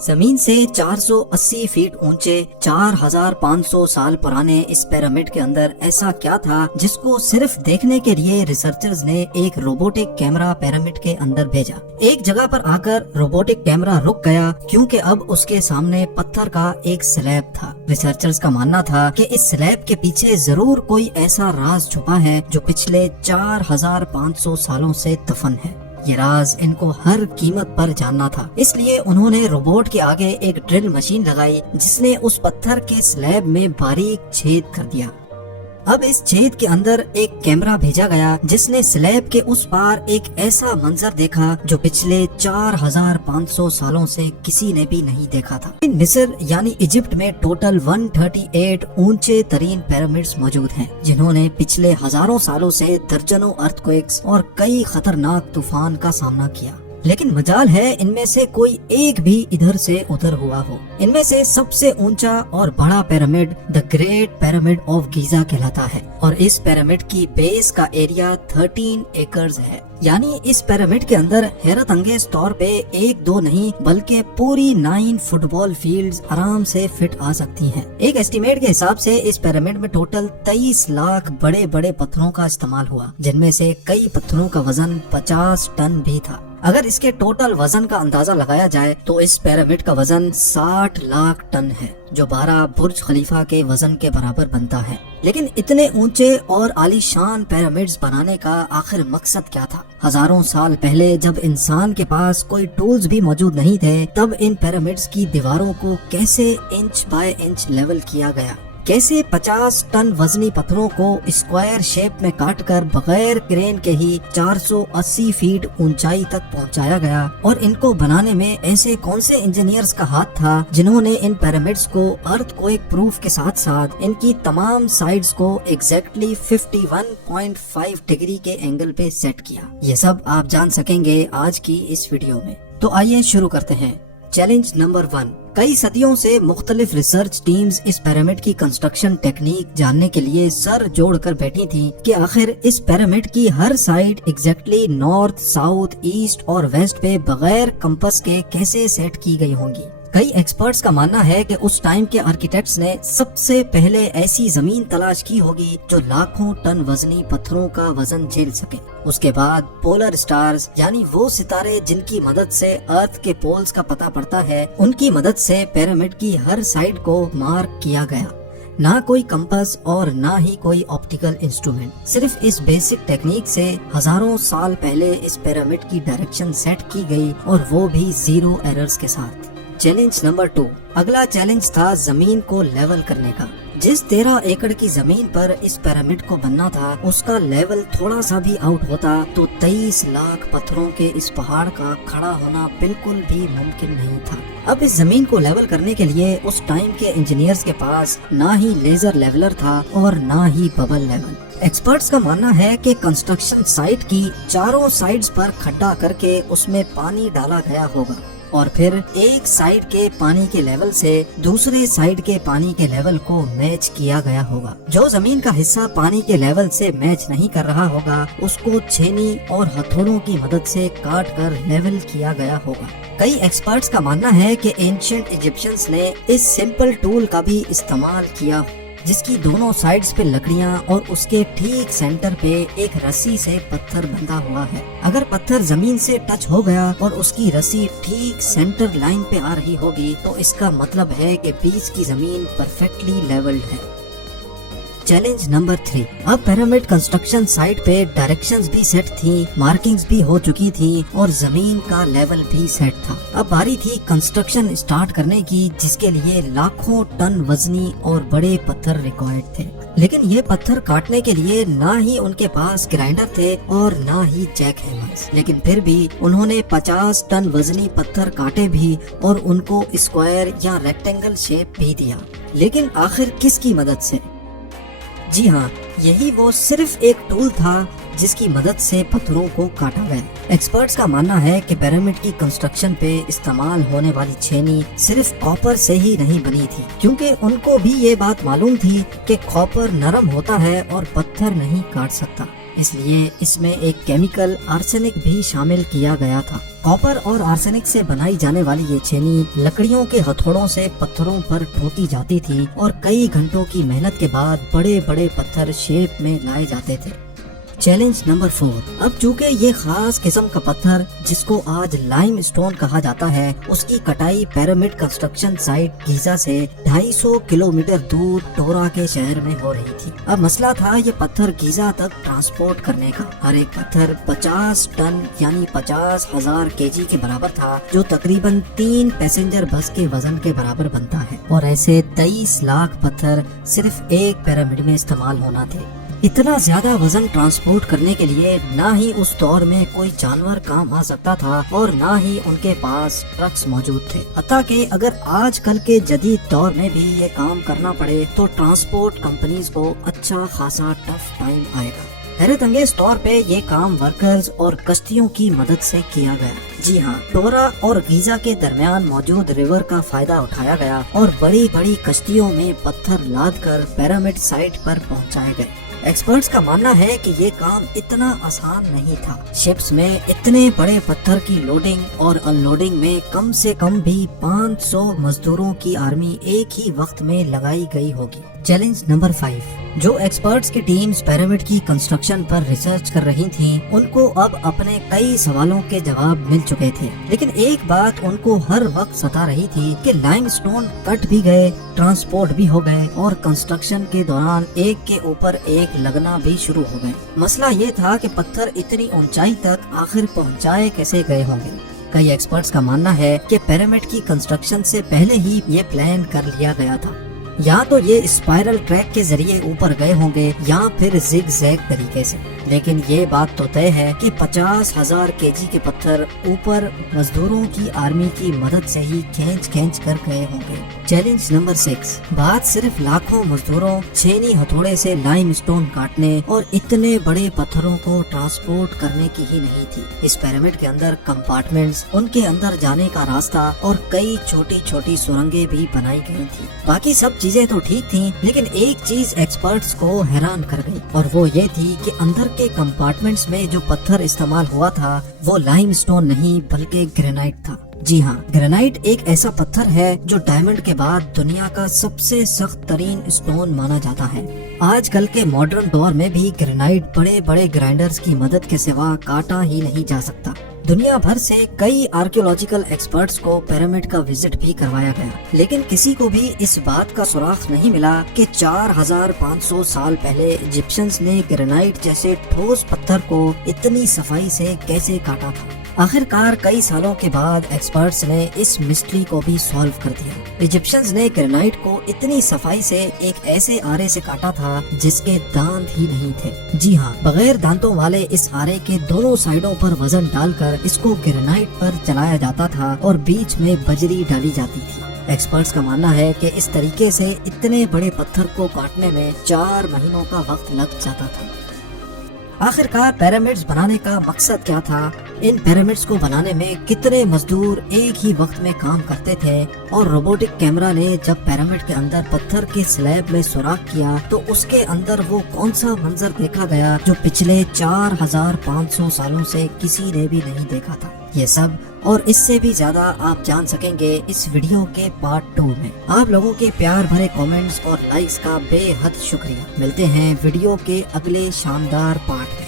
زمین سے 480 فیٹ اونچے 4500 سال پرانے اس پیرامڈ کے اندر ایسا کیا تھا جس کو صرف دیکھنے کے لیے ریسرچرز نے ایک روبوٹک کیمرہ پیرامڈ کے اندر بھیجا۔ ایک جگہ پر آ کر روبوٹک کیمرہ رک گیا کیونکہ اب اس کے سامنے پتھر کا ایک سلیب تھا۔ ریسرچرز کا ماننا تھا کہ اس سلیب کے پیچھے ضرور کوئی ایسا راز چھپا ہے جو پچھلے 4500 سالوں سے دفن ہے۔ یہ راز ان کو ہر قیمت پر جاننا تھا، اس لیے انہوں نے روبوٹ کے آگے ایک ڈرل مشین لگائی جس نے اس پتھر کے سلیب میں باریک چھید کر دیا۔ اب اس چھید کے اندر ایک کیمرہ بھیجا گیا جس نے سلیب کے اس پار ایک ایسا منظر دیکھا جو پچھلے 4500 سالوں سے کسی نے بھی نہیں دیکھا تھا۔ مصر یعنی ایجپٹ میں ٹوٹل 138 اونچے ترین پیرامڈز موجود ہیں جنہوں نے پچھلے ہزاروں سالوں سے درجنوں ارتھکویکس اور کئی خطرناک طوفان کا سامنا کیا، لیکن مجال ہے ان میں سے کوئی ایک بھی ادھر سے ادھر ہوا ہو۔ ان میں سے سب سے اونچا اور بڑا pyramid the great pyramid of Giza کہلاتا ہے، اور اس پیرامڈ کی بیس کا ایریا 13 ایکڑز ہے۔ یعنی اس پیرامڈ کے اندر حیرت انگیز طور پہ ایک دو نہیں بلکہ پوری 9 فٹ بال فیلڈز آرام سے فٹ آ سکتی ہیں۔ ایک ایسٹیمیٹ کے حساب سے اس پیرامڈ میں ٹوٹل 23 لاکھ بڑے بڑے پتھروں کا استعمال ہوا، جن میں سے کئی پتھروں کا وزن 50 ٹن بھی تھا۔ اگر اس کے ٹوٹل وزن کا اندازہ لگایا جائے تو اس پیرامڈ کا وزن 60 لاکھ ٹن ہے، جو 12 برج خلیفہ کے وزن کے برابر بنتا ہے۔ لیکن اتنے اونچے اور عالی شان پیرامڈز بنانے کا آخر مقصد کیا تھا؟ ہزاروں سال پہلے جب انسان کے پاس کوئی ٹولز بھی موجود نہیں تھے، تب ان پیرامڈز کی دیواروں کو کیسے انچ بائی انچ لیول کیا گیا؟ کیسے 50 ٹن وزنی پتھروں کو اسکوائر شیپ میں کاٹ کر بغیر کرین کے ہی 480 فیٹ اونچائی تک پہنچایا گیا؟ اور ان کو بنانے میں ایسے کون سے انجینئرز کا ہاتھ تھا جنہوں نے ان پیرامڈز کو ارتھ کوئک پروف کے ساتھ ساتھ ان کی تمام سائڈز کو ایگزیکٹلی 51.5 ڈگری کے اینگل پہ سیٹ کیا؟ یہ سب آپ جان سکیں گے آج کی اس ویڈیو میں۔ تو آئیے شروع کرتے ہیں۔ Challenge number 1۔ کئی صدیوں سے مختلف ریسرچ ٹیمز اس پیرامڈ کی کنسٹرکشن ٹیکنیک جاننے کے لیے سر جوڑ کر بیٹھی تھیں کہ آخر اس پیرامڈ کی ہر side exactly north, south, east اور ویسٹ پہ بغیر کمپس کے کیسے سیٹ کی گئی ہوں گی۔ کئی ایکسپرٹس کا ماننا ہے کہ اس ٹائم کے آرکیٹیکٹس نے سب سے پہلے ایسی زمین تلاش کی ہوگی جو لاکھوں ٹن وزنی پتھروں کا وزن جھیل سکے۔ اس کے بعد پولر سٹارز یعنی وہ ستارے جن کی مدد سے ارتھ کے پولز کا پتہ پڑتا ہے، ان کی مدد سے پیرامڈ کی ہر سائڈ کو مارک کیا گیا۔ نہ کوئی کمپس اور نہ ہی کوئی آپٹیکل انسٹرومنٹ، صرف اس بیسک ٹیکنیک سے ہزاروں سال پہلے اس پیرامڈ کی ڈائریکشن سیٹ کی گئی، اور وہ بھی 0 ایررز کے ساتھ۔ Challenge number 2۔ اگلا چیلنج تھا زمین کو لیول کرنے کا۔ جس 13 ایکڑ کی زمین پر اس پیرامڈ کو بننا تھا، اس کا لیول تھوڑا سا بھی آؤٹ ہوتا تو 23 لاکھ پتھروں کے اس پہاڑ کا کھڑا ہونا بالکل بھی ممکن نہیں تھا۔ اب اس زمین کو لیول کرنے کے لیے اس ٹائم کے انجینئرز کے پاس نہ ہی لیزر لیولر تھا اور نہ ہی ببل لیول۔ ایکسپرٹس کا ماننا ہے کہ کنسٹرکشن سائٹ کی چاروں سائڈز پر کھڈا کر کے اس میں پانی ڈالا گیا ہوگا، اور پھر ایک سائیڈ کے پانی کے لیول سے دوسرے سائیڈ کے پانی کے لیول کو میچ کیا گیا ہوگا۔ جو زمین کا حصہ پانی کے لیول سے میچ نہیں کر رہا ہوگا، اس کو چھینی اور ہتھوڑوں کی مدد سے کاٹ کر لیول کیا گیا ہوگا۔ کئی ایکسپرٹس کا ماننا ہے کہ اینشنٹ ایجپشنز نے اس سمپل ٹول کا بھی استعمال کیا، جس کی دونوں سائڈز پہ لکڑیاں اور اس کے ٹھیک سینٹر پہ ایک رسی سے پتھر بندھا ہوا ہے۔ اگر پتھر زمین سے ٹچ ہو گیا اور اس کی رسی ٹھیک سینٹر لائن پہ آ رہی ہوگی تو اس کا مطلب ہے کہ بیچ کی زمین پرفیکٹلی لیولڈ ہے۔ Challenge number 3۔ اب پیرامڈ کنسٹرکشن سائٹ پہ ڈائریکشنز بھی سیٹ تھیں، مارکنگز بھی ہو چکی تھیں اور زمین کا لیول بھی سیٹ تھا۔ اب باری تھی کنسٹرکشن سٹارٹ کرنے کی، جس کے لیے لاکھوں ٹن وزنی اور بڑے پتھر ریکوائرڈ تھے۔ لیکن یہ پتھر کاٹنے کے لیے نہ ہی ان کے پاس گرائنڈر تھے اور نہ ہی جیک ہیمرز، لیکن پھر بھی انہوں نے 50 ٹن وزنی پتھر کاٹے بھی اور ان کو اسکوائر یا ریکٹینگل شیپ بھی دیا۔ لیکن آخر کس کی مدد سے؟ جی ہاں، یہی وہ صرف ایک ٹول تھا جس کی مدد سے پتھروں کو کاٹا گیا۔ ایکسپرٹس کا ماننا ہے کہ پیرامڈ کی کنسٹرکشن پہ استعمال ہونے والی چھینی صرف کاپر سے ہی نہیں بنی تھی، کیونکہ ان کو بھی یہ بات معلوم تھی کہ کاپر نرم ہوتا ہے اور پتھر نہیں کاٹ سکتا۔ اس لیے اس میں ایک کیمیکل آرسینک بھی شامل کیا گیا تھا۔ کاپر اور آرسینک سے بنائی جانے والی یہ چھینی لکڑیوں کے ہتھوڑوں سے پتھروں پر ٹھوکی جاتی تھی اور کئی گھنٹوں کی محنت کے بعد بڑے بڑے پتھر شیپ میں لائے جاتے تھے۔ Challenge number 4۔ اب چونکہ یہ خاص قسم کا پتھر جس کو آج لائم اسٹون کہا جاتا ہے، اس کی کٹائی پیرامڈ کنسٹرکشن سائٹ گیزا سے 250 کلومیٹر دور ٹورا کے شہر میں ہو رہی تھی۔ اب مسئلہ تھا یہ پتھر گیزا تک ٹرانسپورٹ کرنے کا۔ ہر ایک پتھر 50 ٹن یعنی 50,000 kg کے برابر تھا، جو تقریباً 3 پیسنجر بس کے وزن کے برابر بنتا ہے، اور ایسے 23 لاکھ پتھر صرف ایک پیرامڈ میں استعمال ہونا تھے۔ اتنا زیادہ وزن ٹرانسپورٹ کرنے کے لیے نہ ہی اس دور میں کوئی جانور کام آ سکتا تھا اور نہ ہی ان کے پاس ٹرکس موجود تھے۔ حتیٰ کہ اگر آج کل کے جدید دور میں بھی یہ کام کرنا پڑے تو ٹرانسپورٹ کمپنیز کو اچھا خاصا ٹف ٹائم آئے گا۔ حیرت انگیز طور پہ یہ کام ورکرز اور کشتیوں کی مدد سے کیا گیا۔ جی ہاں، ٹورا اور گیزا کے درمیان موجود ریور کا فائدہ اٹھایا گیا اور بڑی بڑی کشتیوں میں پتھر لاد کر پیرامڈ سائٹ پر پہنچائے گئے۔ ایکسپرٹس کا ماننا ہے کہ یہ کام اتنا آسان نہیں تھا۔ شپس میں اتنے بڑے پتھر کی لوڈنگ اور ان لوڈنگ میں کم سے کم بھی 500 مزدوروں کی آرمی ایک ہی وقت میں لگائی گئی ہوگی۔ Challenge number 5۔ جو ایکسپرٹس کی ٹیمز پیرامڈ کی کنسٹرکشن پر ریسرچ کر رہی تھیں، ان کو اب اپنے کئی سوالوں کے جواب مل چکے تھے، لیکن ایک بات ان کو ہر وقت ستا رہی تھی کہ لائم اسٹون کٹ بھی گئے، ٹرانسپورٹ بھی ہو گئے اور کنسٹرکشن کے دوران ایک کے اوپر ایک لگنا بھی شروع ہو گئے۔ مسئلہ یہ تھا کہ پتھر اتنی اونچائی تک آخر پہنچائے کیسے گئے ہوں گے۔ کئی ایکسپرٹس کا ماننا ہے کہ پیرامڈ کی کنسٹرکشن سے پہلے ہی یہ پلان کر لیا گیا تھا۔ یا تو یہ اسپائرل ٹریک کے ذریعے اوپر گئے ہوں گے یا پھر زگ زیگ طریقے سے، لیکن یہ بات تو طے ہے کہ 50,000 kg کے پتھر اوپر مزدوروں کی آرمی کی مدد سے ہی کھینچ کر گئے ہوں گے۔ Challenge number 6۔ بات صرف لاکھوں مزدوروں چھینی ہتھوڑے سے لائم اسٹون کاٹنے اور اتنے بڑے پتھروں کو ٹرانسپورٹ کرنے کی ہی نہیں تھی۔ اس پیرامڈ کے اندر کمپارٹمنٹس، ان کے اندر جانے کا راستہ اور کئی چھوٹی چھوٹی سرنگیں بھی بنائی گئی تھی۔ باقی سب چیزیں تو ٹھیک تھیں، لیکن ایک چیز ایکسپرٹس کو حیران کر گئی، اور وہ یہ تھی کہ اندر کے کمپارٹمنٹس میں جو پتھر استعمال ہوا تھا وہ لائم اسٹون نہیں بلکہ گرینائٹ تھا۔ جی ہاں، گرینائٹ ایک ایسا پتھر ہے جو ڈائمنڈ کے بعد دنیا کا سب سے سخت ترین اسٹون مانا جاتا ہے۔ آج کل کے ماڈرن دور میں بھی گرینائٹ بڑے بڑے گرائنڈرز کی مدد کے سوا کاٹا ہی نہیں جا سکتا۔ دنیا بھر سے کئی آرکیولوجیکل ایکسپرٹس کو پیرامڈ کا وزٹ بھی کروایا گیا، لیکن کسی کو بھی اس بات کا سراغ نہیں ملا کہ 4500 سال پہلے ایجپشنز نے گرینائٹ جیسے ٹھوس پتھر کو اتنی صفائی سے کیسے کاٹا تھا۔ آخر کار کئی سالوں کے بعد ایکسپرٹس نے اس مسٹری کو بھی سالو کر دیا۔ ایجپشنز نے گرینائٹ کو اتنی صفائی سے ایک ایسے آرے سے کاٹا تھا جس کے دانت ہی نہیں تھے۔ جی ہاں، بغیر دانتوں والے اس آرے کے دونوں سائڈوں پر وزن ڈال کر اس کو گرینائٹ پر چلایا جاتا تھا اور بیچ میں بجری ڈالی جاتی تھی۔ ایکسپرٹس کا ماننا ہے کہ اس طریقے سے اتنے بڑے پتھر کو کاٹنے میں 4 مہینوں کا وقت لگ جاتا تھا۔ آخر کار پیرامڈز بنانے کا مقصد کیا تھا؟ ان پیرامڈز کو بنانے میں کتنے مزدور ایک ہی وقت میں کام کرتے تھے؟ اور روبوٹک کیمرہ نے جب پیرامڈ کے اندر پتھر کے سلیب میں سوراخ کیا تو اس کے اندر وہ کون سا منظر دیکھا گیا جو پچھلے 4500 سالوں سے کسی نے بھی نہیں دیکھا تھا؟ یہ سب اور اس سے بھی زیادہ آپ جان سکیں گے اس ویڈیو کے پارٹ 2 میں۔ آپ لوگوں کے پیار بھرے کامنٹس اور لائکس کا بے حد شکریہ۔ ملتے ہیں ویڈیو کے اگلے شاندار پارٹ